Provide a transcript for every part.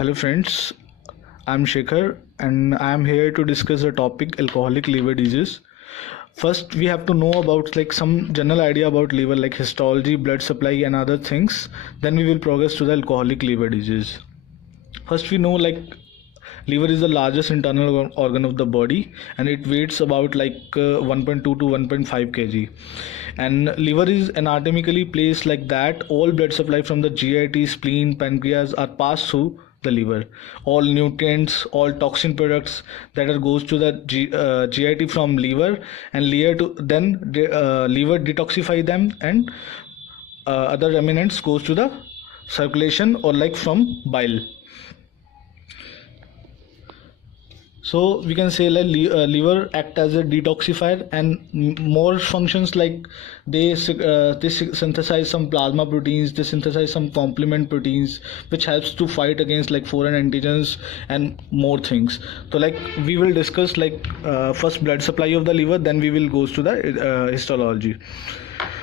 Hello friends, I'm Shekhar and I'm here to discuss the topic alcoholic liver disease. First, we have to know about some general idea about liver like histology, blood supply and other things. Then we will progress to the alcoholic liver disease. First, we know liver is the largest internal organ of the body and it weighs about 1.2 to 1.5 kg, and liver is anatomically placed like that all blood supply from the GIT, spleen, pancreas are passed through the liver. All nutrients, all toxin products that are goes to the GIT from liver, and liver detoxify them, and other remnants goes to the circulation or from bile. So we can say liver act as a detoxifier, and more functions like they synthesize some plasma proteins, they synthesize some complement proteins which helps to fight against foreign antigens and more things. So we will discuss first blood supply of the liver, then we will goes to the histology.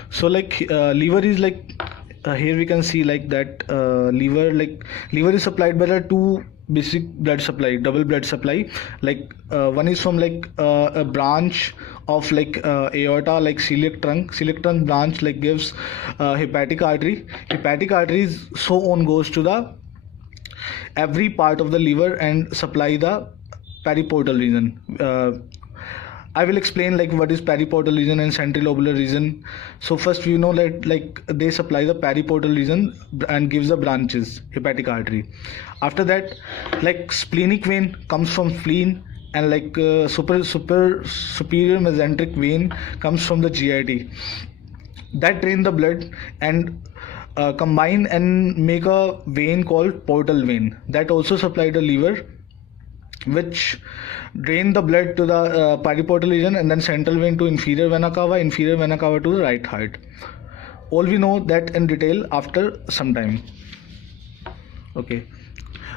So liver is here we can see that liver is supplied by the two basic blood supply, double blood supply. One is from a branch of aorta, celiac trunk branch gives hepatic artery. Hepatic arteries so on goes to the every part of the liver and supply the periportal region. I will explain what is periportal region and centrilobular region. So first we know that they supply the periportal region and gives the branches, hepatic artery. After that splenic vein comes from spleen, and superior mesenteric vein comes from the GIT. That drain the blood and combine and make a vein called portal vein that also supply the liver, which drain the blood to the periportal region, and then central vein to inferior vena cava to the right heart. All we know that in detail after some time. Okay,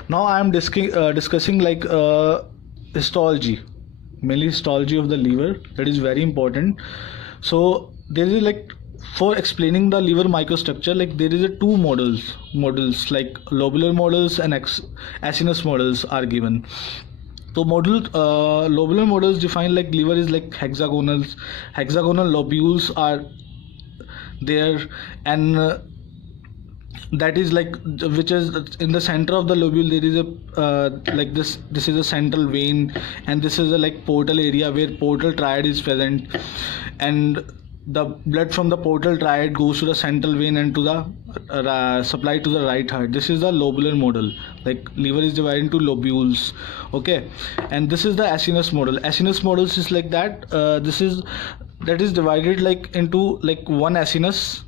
now I am discussing histology, mainly histology of the liver. That is very important. So there is for explaining the liver microstructure, there is two models like lobular models and acinus models are given. So lobular models define liver is hexagonal lobules are there, and that is which is in the center of the lobule there is a this is a central vein, and this is a portal area where portal triad is present, and the blood from the portal triad goes to the central vein and to the supply to the right heart. This is the lobular model. Liver is divided into lobules. Okay, and this is the acinus model. Acinus models is that. That is divided into one acinus.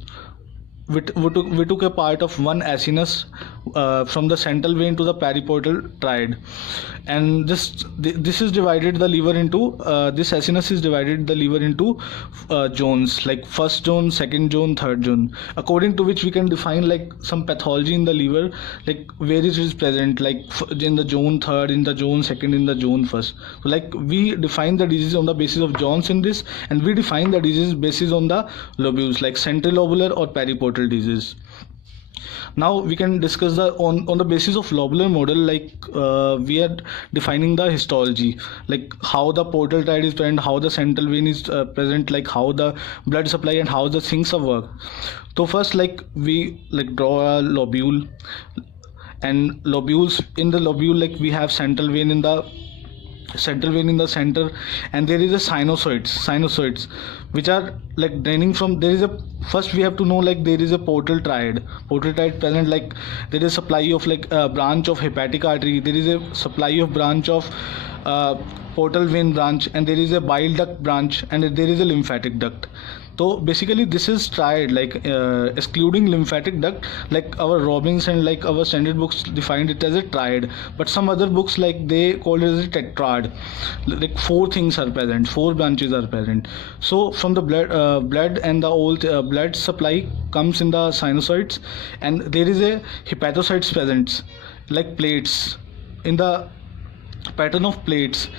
We took a part of one acinus from the central vein to the periportal triad, and this is divided the liver into this acinus is divided the liver into zones, first zone, second zone, third zone, according to which we can define some pathology in the liver, where it is present, in the zone third, in the zone second, in the zone first. So we define the disease on the basis of zones in this, and we define the disease basis on the lobules, centrilobular or periportal disease. Now we can discuss on the basis of lobular model, we are defining the histology, how the portal triad is present, how the central vein is present, how the blood supply and how the things are work. So first we draw a lobule, and lobules in the lobule we have central vein in the center, and there is a sinusoids which are draining from. There is a first we have to know there is a portal triad present, there is supply of branch of hepatic artery, there is a supply of branch of portal vein branch, and there is a bile duct branch, and there is a lymphatic duct. So basically this is triad, excluding lymphatic duct, our Robbins and our standard books defined it as a triad, but some other books they call it as a tetrad. Four things are present, four branches are present. So from the blood and the old blood supply comes in the sinusoids, and there is a hepatocytes present, plates in the pattern of plates.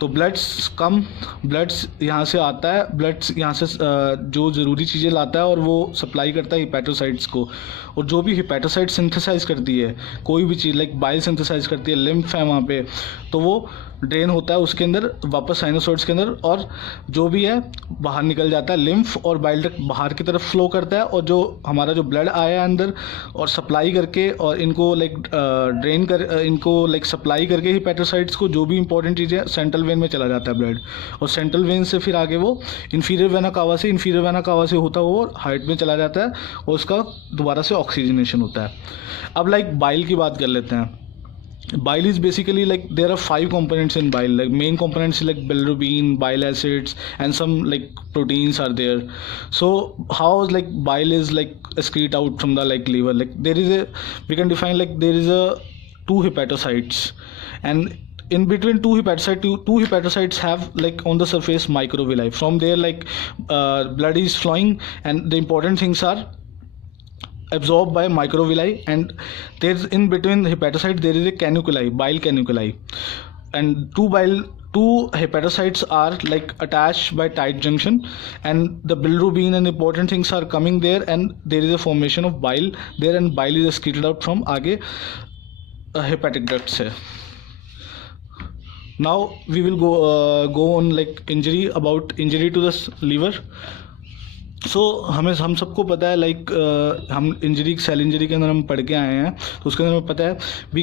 तो bloods यहाँ से आता है, bloods यहाँ से जो ज़रूरी चीज़ें लाता है और वो सप्लाई करता है हिपैटोसाइट्स को, और जो भी हिपैटोसाइट सिंथेसाइज करती है कोई भी चीज़, लाइक बाइल सिंथेसाइज करती है, लिम्फ है वहाँ पे, तो वो ड्रेन होता है उसके अंदर वापस साइनोसॉइड्स के अंदर, और जो भी है बाहर निकल जाता है, लिम्फ और बाइल डक्ट बाहर की तरफ फ्लो करता है, और जो हमारा जो ब्लड आया है अंदर और सप्लाई करके और इनको लाइक इनको लाइक सप्लाई करके हिपैटोसाइट्स को जो भी इंपॉर्टेंट चीज़ें सेंट्रल वेन में चला जाता है ब्लड, और सेंट्रल वेन से फिर आगे वो इन्फीरियर वेना कावा से होता हुआ हार्ट में चला जाता है और उसका दोबारा से ऑक्सीजनेशन होता है। अब लाइक बाइल की बात कर लेते हैं। Bile is basically like there are 5 components in bile. Like main components like bilirubin, bile acids, and some like proteins are there. So how like bile is like excrete out from the like liver? Like there is we can define like there is 2 hepatocytes, and in between two hepatocytes have like on the surface microvilli. From there like blood is flowing, and the important things are absorbed by microvilli, and there's in between hepatocyte there is a canuculi, bile canuculi, and two hepatocytes are like attached by tight junction, and the bilirubin and important things are coming there, and there is a formation of bile there, and bile is excreted out from आगे hepatic duct से. Now we will go on like injury to the liver. हम सबको पता है like हम cell injury के अंदर हम पढ़ के आए हैं, तो उसके अंदर हमें पता है भी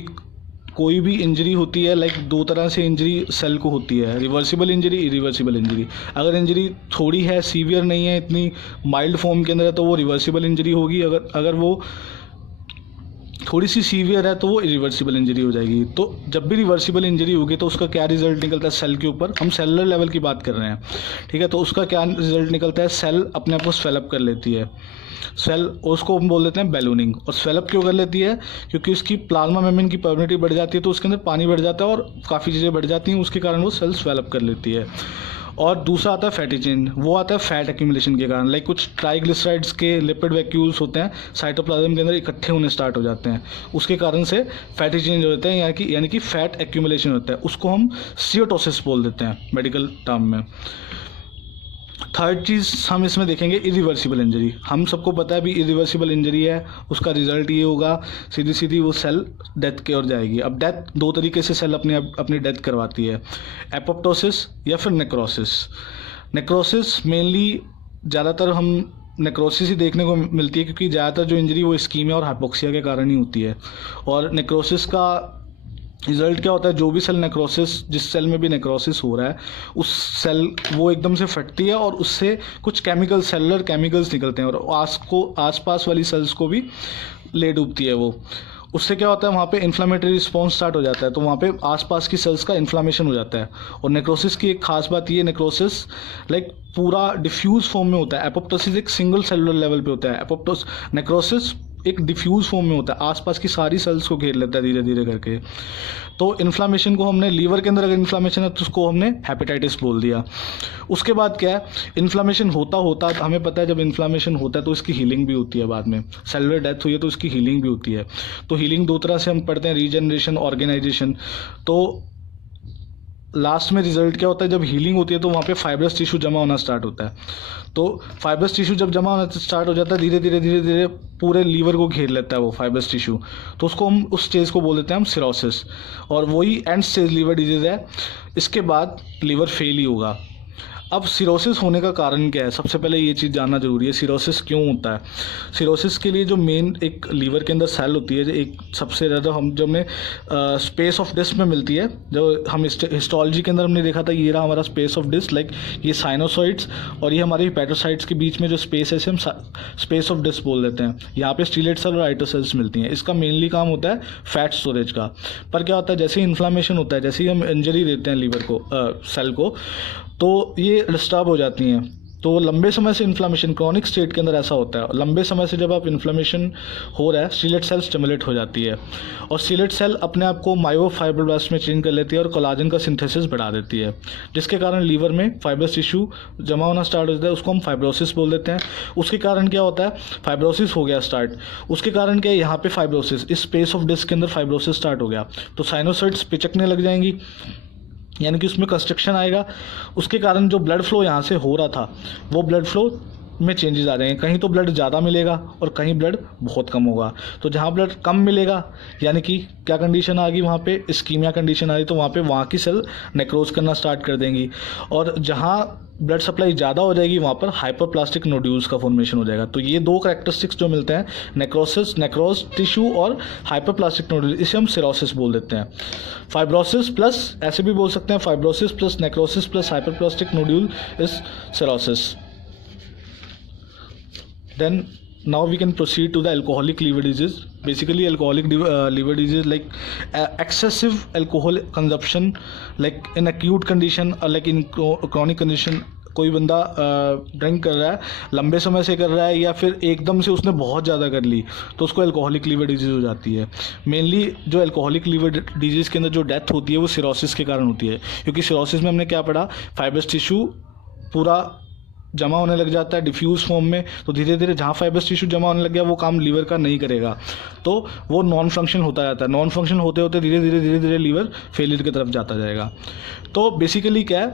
कोई भी इंजरी होती है लाइक 2 तरह से इंजरी सेल को होती है, रिवर्सिबल इंजरी, इरिवर्सिबल इंजरी. अगर इंजरी थोड़ी है, सीवियर नहीं है, इतनी माइल्ड फॉर्म के अंदर है, तो वो रिवर्सिबल इंजरी होगी. अगर वो थोड़ी सी सीवियर है तो वो इरिवर्सिबल इंजरी हो जाएगी. तो जब भी रिवर्सिबल इंजरी होगी तो उसका क्या रिजल्ट निकलता है सेल के ऊपर, हम सेलुलर लेवल की बात कर रहे हैं, ठीक है. तो उसका क्या रिजल्ट निकलता है, सेल अपने आप को स्वेलअप कर लेती है, सेल उसको हम बोल देते हैं बैलूनिंग. और स्वेलअप क्यों कर लेती है, क्योंकि उसकी प्लाज्मा मेम्ब्रेन की परमिटिविटी बढ़ जाती है, तो उसके अंदर पानी बढ़ जाता है और काफ़ी चीज़ें बढ़ जाती हैं, उसके कारण वो सेल स्वेलअप कर लेती है. और दूसरा आता है फैटी चेंज, वो आता है फैट एक्यूमुलेशन के कारण. लाइक कुछ ट्राइग्लिसराइड्स के लिपिड वैक्यूल्स होते हैं साइटोप्लाज्म के अंदर इकट्ठे होने स्टार्ट हो जाते हैं, उसके कारण से फैटी चेंज होते हैं, यानी कि फैट एक्यूमुलेशन होता है. उसको हम स्टीयोटोसिस बोल देते हैं मेडिकल टर्म में. थर्ड चीज़ हम इसमें देखेंगे इरिवर्सिबल इंजरी. हम सबको पता है भी इरिवर्सिबल इंजरी है, उसका रिजल्ट ये होगा सीधी वो सेल डेथ की ओर जाएगी. अब डेथ 2 तरीके से सेल अपनी डेथ करवाती है, एपोप्टोसिस या फिर नेक्रोसिस. नेक्रोसिस मेनली ज़्यादातर हम नेक्रोसिस ही देखने को मिलती है, क्योंकि ज़्यादातर जो इंजरी वो इस्कीमिया और हाइपोक्सिया के कारण ही होती है. और नेक्रोसिस का रिजल्ट क्या होता है, जो भी सेल नेक्रोसिस, जिस सेल में भी नेक्रोसिस हो रहा है उस सेल वो एकदम से फटती है और उससे कुछ सेलुलर केमिकल्स निकलते हैं और आसपास वाली सेल्स को भी ले डूबती है वो. उससे क्या होता है, वहाँ पे इन्फ्लामेटरी रिस्पॉन्स स्टार्ट हो जाता है, तो वहाँ पे आसपास की सेल्स का इन्फ्लामेशन हो जाता है. और नेक्रोसिस की एक खास बात ये, नेक्रोसिस लाइक पूरा डिफ्यूज फॉर्म में होता है. एपोप्टोसिस एक सिंगल सेलुलर लेवल पे होता है, नेक्रोसिस एक डिफ्यूज फॉर्म में होता है, आसपास की सारी सेल्स को घेर लेता है धीरे धीरे करके. तो इन्फ्लामेशन को हमने लीवर के अंदर अगर इन्फ्लामेशन है तो उसको हमने हेपेटाइटिस बोल दिया. उसके बाद क्या है, इन्फ्लामेशन होता हमें पता है जब इन्फ्लामेशन होता है तो इसकी हीलिंग भी होती है. बाद में सेलुलर डेथ हुई है तो इसकी हीलिंग भी होती है. तो हीलिंग 2 तरह से हम पढ़ते हैं, रीजनरेशन, ऑर्गेनाइजेशन. तो लास्ट में रिजल्ट क्या होता है, जब हीलिंग होती है तो वहाँ पे फाइब्रस टिश्यू जमा होना स्टार्ट होता है. तो फाइब्रस टिश्यू जब जमा होना स्टार्ट हो जाता है धीरे धीरे पूरे लीवर को घेर लेता है वो फाइब्रस टिश्यू, तो उसको हम उस स्टेज को बोल देते हैं हम सिरोसिस. और वही एंड स्टेज लीवर डिजीज़ है. इसके बाद लीवर फेल ही होगा. अब सिरोसिस होने का कारण क्या है, सबसे पहले ये चीज़ जानना जरूरी है, सिरोसिस क्यों होता है. सिरोसिस के लिए जो मेन एक लीवर के अंदर सेल होती है, एक सबसे ज़्यादा जो हमें स्पेस ऑफ डिस्क में मिलती है, जो हम हिस्टोलॉजी के अंदर हमने देखा था, ये रहा हमारा स्पेस ऑफ डिस्क. लाइक ये साइनोसॉइड्स और ये हमारे हिपैटोसाइट्स के बीच में जो स्पेस है इसे हम स्पेस ऑफ डिस्क बोल देते हैं. यहाँ पे स्टीलेट सेल और आइटोसेल्स मिलती हैं. इसका मेनली काम होता है फैट स्टोरेज का. पर क्या होता है, जैसे ही इन्फ्लामेशन होता है, जैसे ही हम इंजरी देते हैं लीवर को, सेल को, तो ये डिस्टर्ब हो जाती हैं. तो लंबे समय से इन्फ्लामेशन, क्रॉनिक स्टेट के अंदर ऐसा होता है, लंबे समय से जब आप इन्फ्लामेशन हो रहा है, स्टीलेट सेल स्टिमुलेट हो जाती है और स्टीलेट सेल अपने आप को मायोफाइब्रोब्लास्ट में चेंज कर लेती है और कोलाजन का सिंथेसिस बढ़ा देती है, जिसके कारण लीवर में फाइब्रस टिश्यू जमा होना स्टार्ट हो जाता है. उसको हम फाइब्रोसिस बोल देते हैं. उसके कारण क्या होता है, फाइब्रोसिस हो गया स्टार्ट. उसके कारण क्या है, यहाँ पे फाइब्रोसिस, इस स्पेस ऑफ डिस्क के अंदर फाइब्रोसिस स्टार्ट हो गया, तो साइनोसाइड्स पिचकने लग जाएंगी. यानी कि उसमें कंस्ट्रक्शन आएगा, उसके कारण जो ब्लड फ्लो यहाँ से हो रहा था वो ब्लड फ्लो में चेंजेस आ जाएंगे। कहीं तो ब्लड ज़्यादा मिलेगा और कहीं ब्लड बहुत कम होगा। तो जहाँ ब्लड कम मिलेगा यानी कि क्या कंडीशन आ गई, वहाँ पे इस्कीमिया कंडीशन आ गई, तो वहाँ पे वहाँ की सेल नेक्रोज करना स्टार्ट कर देंगी। और जहाँ ब्लड सप्लाई ज़्यादा हो जाएगी वहाँ पर हाइपरप्लास्टिक नोड्यूल्स का फॉर्मेशन हो जाएगा। तो ये दो कैरेक्टरिस्टिक्स जो मिलते हैं, नेक्रोज टिश्यू और हाइपरप्लास्टिक नोड्यूल, इसे हम सिरोसिस बोल देते हैं। फाइब्रोसिस प्लस, ऐसे भी बोल सकते हैं, fibrosis plus necrosis plus hyperplastic nodule is cirrhosis. Then now we can proceed to the alcoholic liver disease. Basically alcoholic liver disease like excessive alcohol consumption, like in acute condition or like in chronic condition। कोई बंदा drink कर रहा है, लंबे समय से कर रहा है, या फिर एकदम से उसने बहुत ज़्यादा कर ली, तो उसको अल्कोहलिक लीवर डिजीज़ हो जाती है। मेनली जो अल्कोहलिक लीवर डिजीज़ के अंदर जो डेथ होती है वो सिरोसिस के कारण होती है, क्योंकि सिरोसिस में हमने क्या पढ़ा, फाइब्रस टिश्यू पूरा जमा होने लग जाता है डिफ्यूज़ फॉर्म में। तो धीरे धीरे जहाँ फाइब्रस टिश्यू जमा होने लग गया वो काम लीवर का नहीं करेगा, तो वो नॉन फंक्शन होता जाता है। नॉन फंक्शन होते होते धीरे धीरे लीवर फेलियर की तरफ जाता जाएगा। तो बेसिकली क्या है,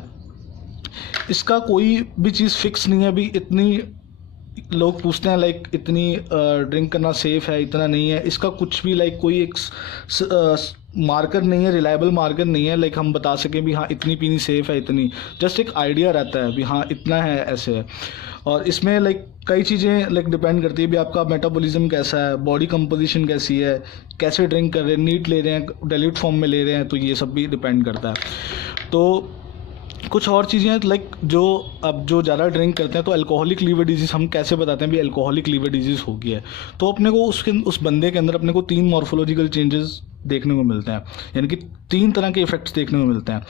इसका कोई भी चीज़ फिक्स नहीं है। अभी इतनी लोग पूछते हैं लाइक इतनी ड्रिंक करना सेफ़ है, इतना नहीं है, इसका कुछ भी लाइक कोई एक मार्कर नहीं है, रिलायबल मार्कर नहीं है लाइक हम बता सकें भी हाँ इतनी पीनी सेफ़ है, इतनी जस्ट एक आइडिया रहता है भी हाँ इतना है, ऐसे है। और इसमें लाइक कई चीज़ें लाइक डिपेंड करती है भी आपका मेटाबॉलिज्म कैसा है, बॉडी कंपोजिशन कैसी है, कैसे ड्रिंक कर रहे हैं, नीट ले रहे हैं, डाइल्यूट फॉर्म में ले रहे हैं, तो ये सब भी डिपेंड करता है। तो कुछ और चीज़ें हैं लाइक जो अब जो ज़्यादा ड्रिंक करते हैं, तो अल्कोहलिक लीवर डिजीज़ हम कैसे बताते हैं भी अल्कोहलिक लीवर डिजीज़ हो गया है। तो अपने को उस बंदे के अंदर अपने को 3 मॉर्फोलॉजिकल चेंजेस देखने को मिलते हैं, यानी कि 3 तरह के इफेक्ट्स देखने को मिलते हैं।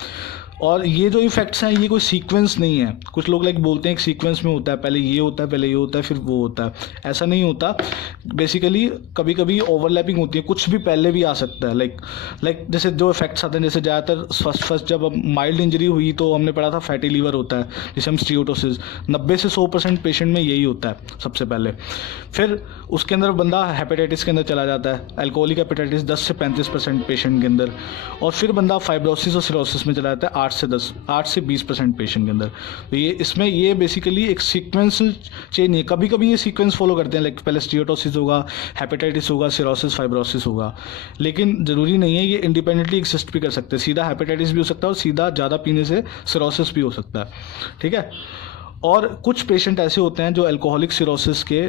और ये जो इफेक्ट्स हैं ये कोई सीक्वेंस नहीं है। कुछ लोग लाइक बोलते हैं एक सीक्वेंस में होता है, पहले ये होता है, पहले ये होता है, फिर वो होता है, ऐसा नहीं होता। बेसिकली कभी कभी ओवरलैपिंग होती है, कुछ भी पहले भी आ सकता है। लाइक जैसे जो इफेक्ट्स आते हैं, जैसे ज़्यादातर फर्स्ट जब माइल्ड इंजरी हुई तो हमने पढ़ा था फैटी लीवर होता है, जिसे हम स्टीरोटोसिस, 90 से 100% पेशेंट में यही होता है सबसे पहले। फिर उसके अंदर बंदा हेपेटाइटिस के अंदर चला जाता है, अल्कोहलिक हेपेटाइटिस 10 से 35% पेशेंट के अंदर। और फिर बंदा फाइब्रोसिस और सिरोसिस में चला जाता है 8 से 20% पेशेंट के अंदर। तो ये इसमें ये बेसिकली एक सीक्वेंसल चेंज है। कभी कभी ये सीक्वेंस फॉलो करते हैं, लाइक पहले स्टीरोटोसिस होगा, हेपेटाइटिस होगा, सिरोसिस, फाइब्रोसिस होगा, लेकिन ज़रूरी नहीं है। ये इंडिपेंडेंटली एक्सिस्ट भी कर सकते हैं, सीधा हेपेटाइटिस भी हो सकता है और सीधा ज़्यादा पीने से सिरोसिस भी हो सकता है, ठीक है। और कुछ पेशेंट ऐसे होते हैं जो अल्कोहलिक सिरोसिस के,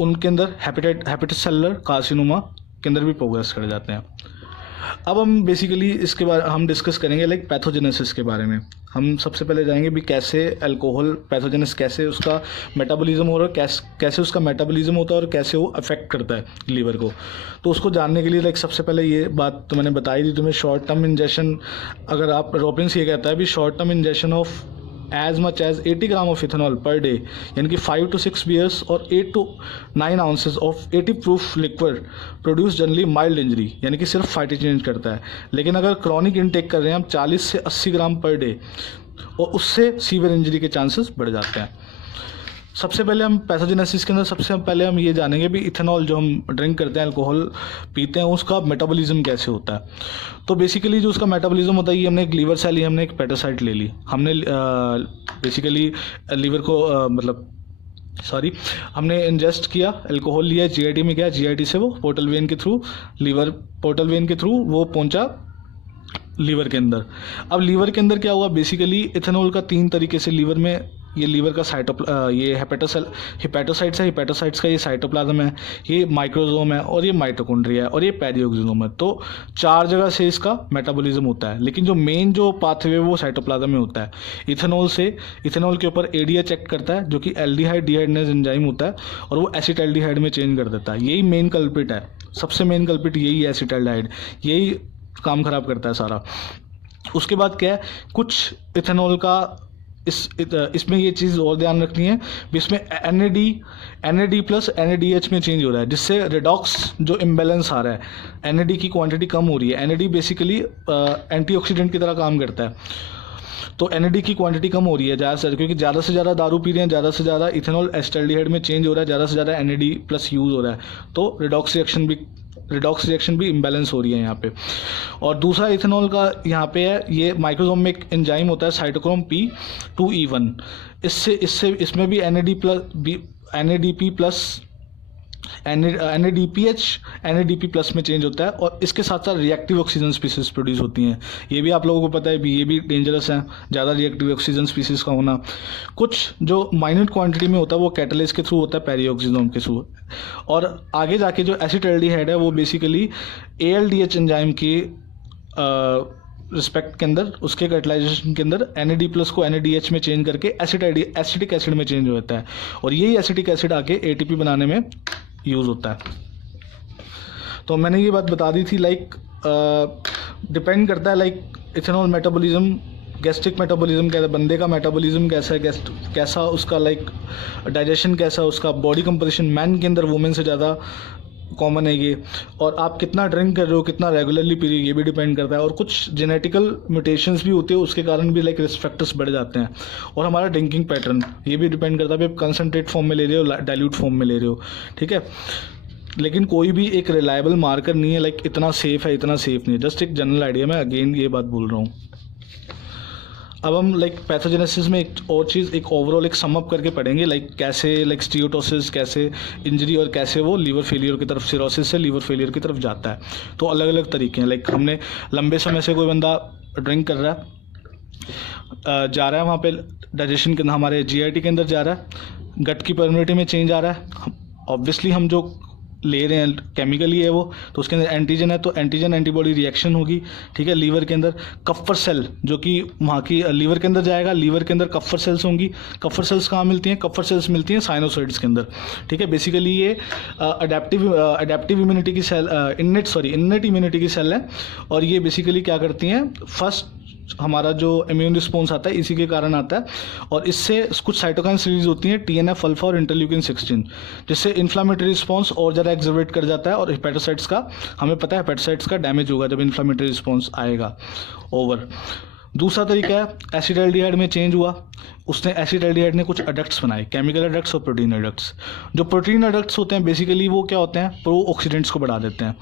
उनके अंदर हेपेटिस सेलुलर कार्सिनोमा के अंदर भी प्रोग्रेस कर जाते हैं। अब हम बेसिकली इसके बारे हम डिस्कस करेंगे लाइक पैथोजेनेसिस के बारे में। हम सबसे पहले जाएंगे भी कैसे अल्कोहल पैथोजेनेस, कैसे उसका मेटाबॉलिज्म हो रहा है, कैसे उसका मेटाबॉलिज्म होता है और कैसे वो अफेक्ट करता है लीवर को। तो उसको जानने के लिए लाइक सबसे पहले ये बात तो मैंने बताई थी तुम्हें, शॉर्ट टर्म इंजेक्शन। अगर आप रोपिंस ये कहता है भी short term injection of as much as 80 gram of ethanol per day, यानी कि 5 to 6 बियर्स और 8 to 9 ounces of 80 proof liquid produce generally mild injury, यानी कि सिर्फ फाइटी चेंज करता है। लेकिन अगर क्रॉनिक इनटेक कर रहे हैं हम 40 से 80 ग्राम पर डे, और उससे सीवियर इंजरी के चांसेस बढ़ जाते हैं। सबसे पहले हम पैथोजेनेसिस के अंदर सबसे पहले हम ये जानेंगे भी इथेनॉल जो हम ड्रिंक करते हैं, अल्कोहल पीते हैं, उसका मेटाबॉलिज्म कैसे होता है। तो बेसिकली जो उसका मेटाबॉलिज्म होता है, ये हमने एक लीवर सेल ली, हमने एक हेपेटोसाइट ले ली, हमने बेसिकली लीवर को हमने इंजेस्ट किया, अल्कोहल लिया, जीआईटी में गया, जीआईटी से वो पोर्टल वेन के थ्रू वो पहुंचा लीवर के अंदर। अब लीवर के अंदर क्या हुआ, बेसिकली इथेनॉल का 3 तरीके से लीवर में, ये लीवर का ये हेपेटोसाइट्स है, हेपेटोसाइट्स का ये साइटोप्लाज्म है, ये माइक्रोजोम है, और ये माइटोकॉन्ड्रिया है, और ये पेरियोक्सिनोम है। तो 4 जगह से इसका मेटाबॉलिज्म होता है, लेकिन जो मेन जो पाथवे वो साइटोप्लाज्म में होता है। इथेनॉल के ऊपर एडीएच एक्ट करता है, जो कि एल्डिहाइड डिहाइडनेस एंजाइम होता है, और वो एसिटाल्डिहाइड में चेंज कर देता है। यही मेन कल्प्रिट है, सबसे मेन कल्प्रिट यही है, एसिटाल्डिहाइड, यही काम खराब करता है सारा। उसके बाद क्या है, कुछ इथेनॉल का इसमें ये चीज़ और ध्यान रखनी है, इसमें NAD प्लस NADH में चेंज हो रहा है, जिससे रिडॉक्स जो इम्बैलेंस आ रहा है, NAD की क्वांटिटी कम हो रही है। NAD बेसिकली एंटीऑक्सीडेंट की तरह काम करता है, तो NAD की क्वांटिटी कम हो रही है ज़्यादा से, क्योंकि ज़्यादा से ज़्यादा दारू पी रहे हैं, ज़्यादा से ज़्यादा इथेनॉल एसिटाल्डिहाइड में चेंज हो रहा है, ज़्यादा से ज़्यादा NAD प्लस यूज़ हो रहा है, तो रिडॉक्स रिएक्शन भी रिडॉक्स रिएक्शन भी इम्बैलेंस हो रही है यहाँ पे। और दूसरा इथेनॉल का यहाँ पे है, ये माइक्रोसोम में एक एंजाइम होता है साइटोक्रोम P2E1, इसमें भी NADP plus NADPH NADP plus में चेंज होता है, और इसके साथ साथ रिएक्टिव ऑक्सीजन स्पीसीज प्रोड्यूस होती हैं। ये भी आप लोगों को पता है भी, ये भी डेंजरस है ज़्यादा रिएक्टिव ऑक्सीजन स्पीसीज का होना। कुछ जो माइन्यूट क्वांटिटी में होता है वो कैटलिस्ट के थ्रू होता है, पेरीऑक्सीजोम के थ्रू। और आगे जाके जो एसिटाल्डिहाइड है वो बेसिकली ALDH एंजाइम की रिस्पेक्ट के अंदर, उसके कैटलाइजेशन के अंदर NAD प्लस को NADH में चेंज करके एसिटिक एसिड में चेंज होता है, और यही एसिटिक एसिड आके ATP बनाने में यूज़ होता है। तो मैंने ये बात बता दी थी, लाइक डिपेंड करता है like ethanol metabolism, gastric metabolism कैसा, बंदे का मेटाबॉलिज्म कैसा है, कैसा उसका लाइक डाइजेशन कैसा है, उसका बॉडी कंपोजिशन मैन के अंदर वुमेन से ज़्यादा कॉमन है ये, और आप कितना ड्रिंक कर रहे हो, कितना रेगुलरली पी रहे हो, ये भी डिपेंड करता है। और कुछ जेनेटिकल म्यूटेशंस भी होते हैं, उसके कारण भी लाइक रिस्क फैक्टर्स बढ़ जाते हैं। और हमारा ड्रिंकिंग पैटर्न ये भी डिपेंड करता है, आप कंसनट्रेट फॉर्म में ले रहे हो, डाइल्यूट फॉर्म में ले रहे हो, ठीक है। लेकिन कोई भी एक रिलायबल मार्कर नहीं है लाइक इतना सेफ है, इतना सेफ नहीं है, जस्ट एक जनरल आइडिया, मैं अगेन ये बात बोल रहा हूँ। अब हम लाइक पैथोजेनेसिस में एक और चीज़, एक ओवरऑल एक समअप करके पढ़ेंगे, लाइक कैसे लाइक स्टीरियोटोसिस, कैसे इंजरी, और कैसे वो लीवर फेलियर की तरफ, सिरोसिस से लीवर फेलियर की तरफ जाता है। तो अलग अलग तरीके हैं, लाइक हमने लंबे समय से कोई बंदा ड्रिंक कर रहा है, जा रहा है वहाँ पे डाइजेशन के, हमारे GIT के अंदर जा रहा है, गट की परमिटिविटी में चेंज आ रहा है, ऑब्वियसली हम जो ले रहे हैं केमिकली है वो, तो उसके अंदर एंटीजन है, तो एंटीजन एंटीबॉडी रिएक्शन होगी, ठीक है। लीवर के अंदर कफर सेल जो कि वहाँ की लीवर के अंदर जाएगा, लीवर के अंदर कफर सेल्स होंगी। कफर सेल्स कहाँ मिलती हैं? कफर सेल्स मिलती हैं साइनोसॉइड्स के अंदर, ठीक है। बेसिकली ये अडेप्टिव इम्यूनिटी की सेल, इन्नेट इम्यूनिटी की सेल है, और ये बेसिकली क्या करती हैं, फर्स्ट हमारा जो इम्यून रिस्पॉन्स आता है इसी के कारण आता है, और इससे कुछ साइटोकाइन रिलीज होती हैं, TNF अल्फा और इंटरल्यूकिन 16, जिससे इन्फ्लामेटरी रिस्पॉन्स और ज़्यादा एक्सर्वेट कर जाता है, और हेपेटोसाइट्स का, हमें पता है हेपेटोसाइट्स का डैमेज होगा जब इन्फ्लामेटरी रिस्पॉन्स आएगा ओवर। दूसरा तरीका है एसिटाल्डिहाइड में चेंज हुआ, उसने एसिटाल्डिहाइड ने कुछ एडक्ट्स बनाए, केमिकल एडक्ट्स और प्रोटीन एडक्ट्स। जो प्रोटीन एडक्ट्स होते हैं बेसिकली वो क्या होते हैं, प्रो ऑक्सीडेंट्स को बढ़ा देते हैं,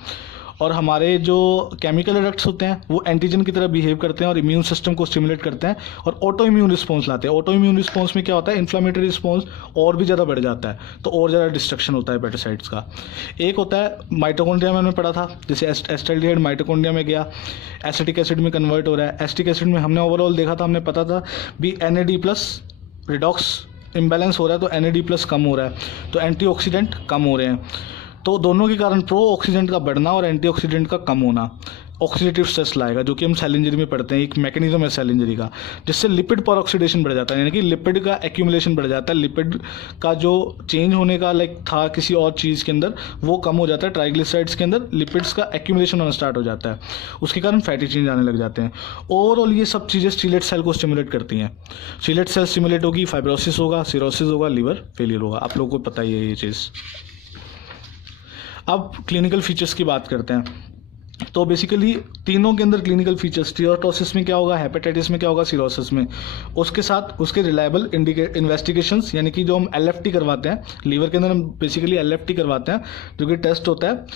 और हमारे जो केमिकल एडक्ट्स होते हैं वो एंटीजन की तरह बिहेव करते हैं और इम्यून सिस्टम को स्टिमुलेट करते हैं और ऑटो इम्यून रिस्पॉन्स लाते हैं। ऑटो इम्यून रिस्पॉन्स में क्या होता है, इन्फ्लामेटरी रिस्पॉन्स और भी ज़्यादा बढ़ जाता है, तो और ज़्यादा डिस्ट्रक्शन होता है हेपेटोसाइट्स का। एक होता है माइटोकॉन्ड्रिया में, हमने पढ़ा था, जैसे एसिटाल्डिहाइड माइटोकॉन्ड्रिया में गया, एसिटिक एसिड में कन्वर्ट हो रहा है। एसिटिक एसिड में हमने ओवरऑल देखा था, हमने पता था भी NAD प्लस रिडॉक्स इम्बैलेंस हो रहा है, तो NAD प्लस कम हो रहा है, तो एंटीऑक्सीडेंट कम हो रहे हैं। तो दोनों के कारण प्रो ऑक्सीडेंट का बढ़ना और एंटीऑक्सीडेंट का कम होना ऑक्सीडेटिव स्ट्रेस लाएगा, जो कि हम सेल इंजरी में पढ़ते हैं, एक मैकेनिज्म है सेल इंजरी का, जिससे लिपिड पर ऑक्सीडेशन बढ़ जाता है, यानी कि लिपिड का एक्यूमुलेशन बढ़ जाता है, लिपिड का जो चेंज होने का लाइक था किसी और चीज़ के अंदर वो कम हो जाता है, ट्राइग्लिसराइड्स के अंदर लिपिड्स का एक्यूमुलेशन होना स्टार्ट हो जाता है, उसके कारण फैटी चेंज आने लग जाते हैं। ओवरऑल ये सब चीज़ें स्टीलेट सेल को स्टिमुलेट करती हैं, स्टीलेट सेल स्टिमुलेट होगी, फाइब्रोसिस होगा, सिरोसिस होगा, लीवर फेलियर होगा, आप लोगों को पता ही है ये चीज़। अब क्लिनिकल फीचर्स की बात करते हैं, तो बेसिकली तीनों के अंदर क्लिनिकल फीचर्स, स्टीरियोटोसिस में क्या होगा, हेपेटाइटिस में क्या होगा, सिरोसिस में, उसके साथ उसके रिलायबल इन्वेस्टिगेशंस, यानी कि जो हम LFT करवाते हैं लीवर के अंदर, हम बेसिकली LFT करवाते हैं जो कि टेस्ट होता है,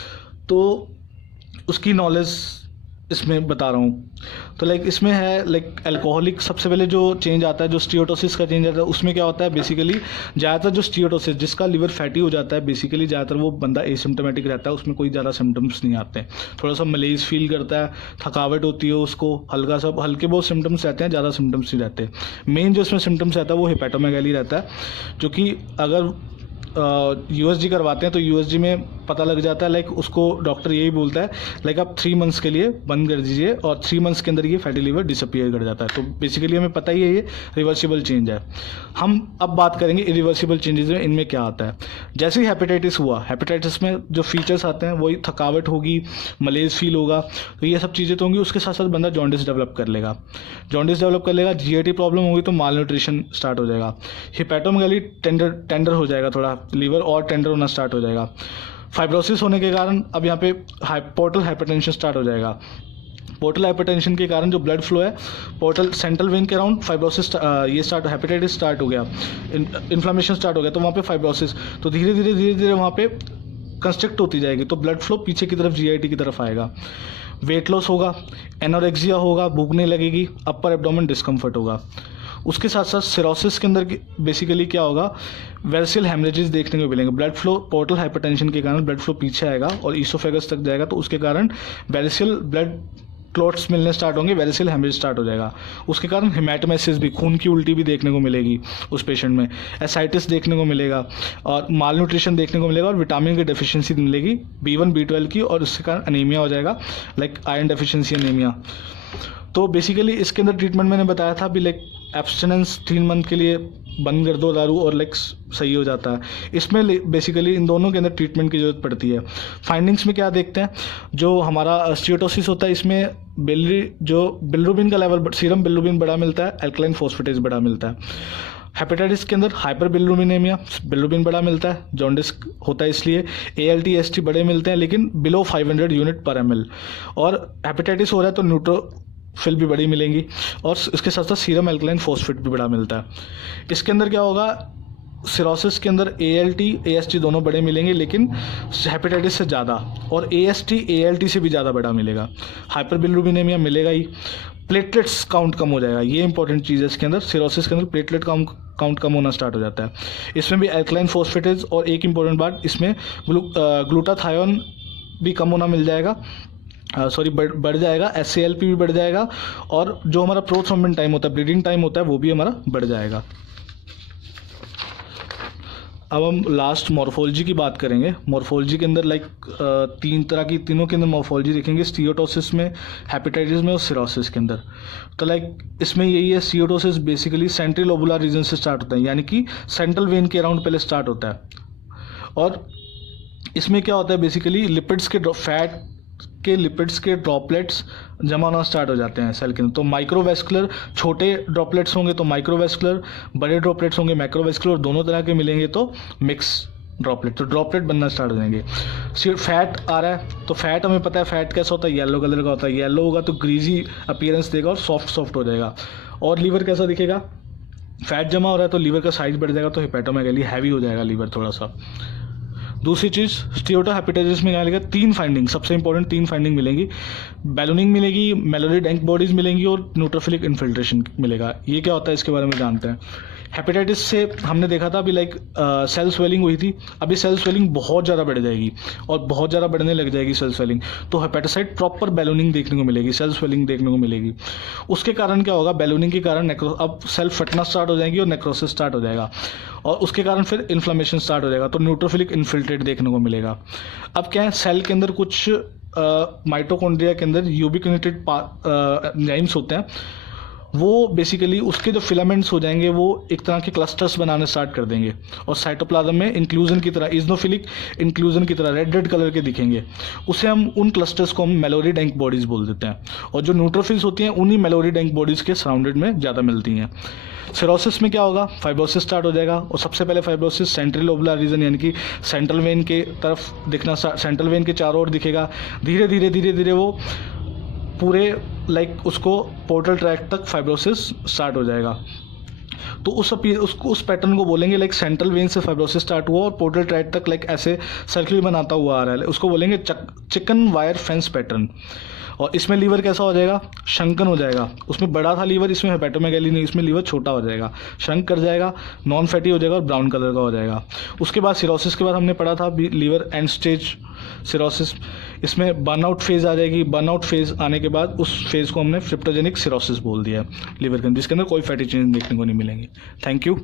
तो उसकी नॉलेज इसमें बता रहा हूँ। तो लाइक इसमें है लाइक अल्कोहलिक, सबसे पहले जो चेंज आता है, जो स्टीरियोटोसिस का चेंज आता है, उसमें क्या होता है बेसिकली ज़्यादातर जो स्टीरियोटोसिस जिसका लिवर फैटी हो जाता है, बेसिकली ज़्यादातर वो बंदा एसिम्टोमेटिक रहता है, उसमें कोई ज़्यादा सिम्टम्स नहीं आते हैं, थोड़ा सा मलेज फील करता है, थकावट होती है उसको, हल्का सा हल्के बहुत सिम्टम्स रहते हैं, ज़्यादा सिम्टम्स नहीं रहते। मेन जो इसमें सिम्टम्स रहता है वो हेपेटोमेगाली रहता है, जो कि अगर USG करवाते हैं तो USG में पता लग जाता है, लाइक उसको डॉक्टर यही बोलता है लाइक आप 3 मंथ्स के लिए बंद कर दीजिए और 3 मंथ्स के अंदर ये फैटी लीवर डिसअपियर कर जाता है। तो बेसिकली हमें पता ही है ये रिवर्सिबल चेंज है। हम अब बात करेंगे इरिवर्सिबल चेंजेस में, इनमें क्या आता है। जैसे ही हेपेटाइटिस हुआ, हेपेटाइटिस में जो फीचर्स आते हैं वही थकावट होगी, मलेज फील होगा, तो ये सब चीज़ें तो होंगी। उसके साथ साथ बंदा जॉन्डिस डेवलप कर लेगा, GIT प्रॉब्लम होगी तो माल न्यूट्रिशन स्टार्ट हो जाएगा, हिपैटोमेगाली टेंडर हो जाएगा, थोड़ा लीवर और टेंडर होना स्टार्ट हो जाएगा। फाइब्रोसिस होने के कारण अब यहाँ पे पोर्टल हाइपरटेंशन स्टार्ट हो जाएगा। पोर्टल हाइपरटेंशन के कारण जो ब्लड फ्लो है पोर्टल सेंट्रल वेन के अराउंड, फाइब्रोसिस ये स्टार्ट, हेपेटाइटिस स्टार्ट हो गया, इन्फ्लामेशन स्टार्ट हो गया, तो वहाँ पे फाइब्रोसिस, तो धीरे धीरे वहाँ पे कंस्ट्रिक्ट होती जाएगी तो ब्लड फ्लो पीछे की तरफ जीआईटी की तरफ आएगा। वेट लॉस होगा, एनोरेक्सिया होगा, भूख नहीं लगेगी, अपर एब्डोमेन डिस्कम्फर्ट होगा। उसके साथ साथ सिरोसिस के अंदर बेसिकली क्या होगा, वेरिसियल हेमरेजेस देखने को मिलेंगे। ब्लड फ्लो पोर्टल हाइपरटेंशन के कारण ब्लड फ्लो पीछे आएगा और ईसोफेगस तक जाएगा, तो उसके कारण वेरिसियल ब्लड क्लॉट्स मिलने स्टार्ट होंगे, वेरिसियल हेमरेज स्टार्ट हो जाएगा। उसके कारण हेमेटोमेसिस भी, खून की उल्टी भी देखने को मिलेगी उस पेशेंट में, एसाइटिस देखने को मिलेगा और माल न्यूट्रिशन देखने को मिलेगा और विटामिन की डेफिशिएंसी मिलेगी B1 B12 की, और उसके कारण अनीमिया हो जाएगा, लाइक आयरन डेफिशिएंसी अनीमिया। तो बेसिकली इसके अंदर ट्रीटमेंट मैंने बताया था अभी, लाइक एब्सटिनेंस 3 मंथ के लिए बंद कर दो दारू और लाइक सही हो जाता है। इसमें बेसिकली इन दोनों के अंदर ट्रीटमेंट की ज़रूरत पड़ती है। फाइंडिंग्स में क्या देखते हैं, जो हमारा स्टीरोटोसिस होता है इसमें बिलिरुबिन का लेवल, सीरम बिलिरुबिन बड़ा मिलता है, अल्कलाइन फॉस्फेटेज बड़ा मिलता है। हेपेटाइटिस के अंदर हाइपर बिलिरुबिनेमिया, बिलिरुबिन बड़ा मिलता है, जॉन्डिस होता है इसलिए, ALT ST बड़े मिलते हैं लेकिन बिलो 500 यूनिट पर ml। और हेपेटाइटिस हो रहा है तो न्यूट्रोफिल भी बड़ी मिलेंगी और इसके साथ साथ सीरम अल्कलाइन फॉस्फेट भी बड़ा मिलता है। इसके अंदर क्या होगा, सिरोसिस के अंदर ALT AST दोनों बड़े मिलेंगे लेकिन हेपेटाइटिस से ज़्यादा, और AST ALT से भी ज़्यादा बड़ा मिलेगा। हाइपर बिलिरुबिनेमिया मिलेगा ही। प्लेटलेट्स काउंट कम हो जाएगा, ये इंपॉर्टेंट चीज़ है इसके अंदर। सिरोसिस के अंदर प्लेटलेट काउंट कम होना स्टार्ट हो जाता है। इसमें भी अल्कलाइन फॉस्फेटेज, और एक इंपॉर्टेंट बात, इसमें ग्लूटाथायोन भी कम होना मिल जाएगा, बढ़ जाएगा। SALP भी बढ़ जाएगा, और जो हमारा प्रोथ्रोम्बिन टाइम होता है, ब्लीडिंग टाइम होता है, वो भी हमारा बढ़ जाएगा। अब हम लास्ट मॉर्फोलॉजी की बात करेंगे। मॉर्फोलॉजी के अंदर लाइक 3 तरह की, तीनों के अंदर मॉर्फोलॉजी देखेंगे, स्टीरोटोसिस में, हेपेटाइटिस में और सिरोसिस के अंदर। तो लाइक इसमें यही है, स्टीरोटोसिस बेसिकली सेंट्रल लोबुलर रीजन से स्टार्ट होता है, यानी कि सेंट्रल वेन के अराउंड पहले स्टार्ट होता है। और इसमें क्या होता है, बेसिकली लिपिड्स के ड्रॉपलेट्स जमा होना स्टार्ट हो जाते हैं सेल के अंदर। तो माइक्रोवेस्कुलर, छोटे ड्रॉपलेट्स होंगे तो माइक्रोवेस्कुलर, बड़े ड्रॉपलेट्स होंगे मैक्रोवेस्कुलर, और दोनों तरह के मिलेंगे तो मिक्स ड्रॉपलेट, तो ड्रॉपलेट बनना स्टार्ट हो जाएंगे। फैट आ रहा है तो फैट हमें पता है फैट कैसा होता है, येलो कलर का होता है। येलो होगा तो ग्रीजी अपीयरेंस देगा और सॉफ्ट हो जाएगा। और लीवर कैसा दिखेगा, फैट जमा हो रहा है तो लीवर का साइज बढ़ जाएगा, तो हेपेटोमेगाली, हैवी हो जाएगा लीवर थोड़ा सा। दूसरी चीज़, स्टीरोटोहेपेटाइटिस में क्या मिलेगा, 3 फाइंडिंग, सबसे इंपॉर्टेंट 3 फाइंडिंग मिलेंगी। बैलूनिंग मिलेगी, मेलोडी डैंक बॉडीज मिलेंगी और न्यूट्रोफिलिक इन्फिल्ट्रेशन मिलेगा। ये क्या होता है इसके बारे में जानते हैं। हेपेटाइटिस से हमने देखा था अभी, लाइक सेल स्वेलिंग हुई थी, अभी सेल स्वेलिंग बहुत ज़्यादा बढ़ जाएगी और बहुत ज़्यादा बढ़ने लग जाएगी सेल स्वेलिंग, तो हेपेटासाइट प्रॉपर बैलूनिंग देखने को मिलेगी, सेल स्वेलिंग देखने को मिलेगी। उसके कारण क्या होगा, बैलूनिंग के कारण अब सेल फटना स्टार्ट हो जाएगी और नेक्रोसिस स्टार्ट हो जाएगा, और उसके कारण फिर इन्फ्लेमेशन स्टार्ट हो जाएगा, तो न्यूट्रोफिलिक इन्फिल्ट्रेट देखने को मिलेगा। अब क्या है, सेल के अंदर कुछ माइटोकॉन्ड्रिया के अंदर यूबिक्विनेटेड एंजाइम्स होते हैं, वो बेसिकली उसके जो फिलामेंट्स हो जाएंगे वो एक तरह के क्लस्टर्स बनाने स्टार्ट कर देंगे, और साइटोप्लाज्म में इंक्लूजन की तरह, इजनोफिलिक इंक्लूजन की तरह रेड कलर के दिखेंगे। उसे हम, उन क्लस्टर्स को हम मेलोडी डैंक बॉडीज बोल देते हैं, और जो न्यूट्रोफिल्स होती हैं उन्हीं मेलोडी डैंक बॉडीज के सराउंडेड में ज़्यादा मिलती हैं। सिरोसिस में क्या होगा, फाइब्रोसिस स्टार्ट हो जाएगा, और सबसे पहले फाइब्रोसिस सेंट्रल लोबुलर रीजन यानी कि सेंट्रल वेन के तरफ दिखना, सेंट्रल वेन के चारों ओर दिखेगा। धीरे धीरे वो पूरे लाइक उसको पोर्टल ट्रैक तक फाइब्रोसिस स्टार्ट हो जाएगा। तो उस पैटर्न को बोलेंगे लाइक सेंट्रल वेन से फाइब्रोसिस स्टार्ट हुआ और पोर्टल ट्रैक तक लाइक ऐसे सर्किल बनाता हुआ आ रहा है, उसको बोलेंगे चिकन वायर फेंस पैटर्न। और इसमें लीवर कैसा हो जाएगा, शंकन हो जाएगा। उसमें बड़ा था लीवर, इसमें हेपेटोमेगाली नहीं, इसमें लीवर छोटा हो जाएगा, शंक कर जाएगा, नॉन फैटी हो जाएगा और ब्राउन कलर का हो जाएगा। उसके बाद सिरोसिस के बाद हमने पढ़ा था लीवर एंड स्टेज सिरोसिस, इसमें बर्नआउट फेज़ आ जाएगी। बर्नआउट फेज़ आने के बाद उस फेज़ को हमने फिप्टोजेनिक सिरोसिस बोल दिया लीवर के अंदर, जिसके अंदर कोई फैटी चेंज देखने को नहीं मिलेंगे। Thank you.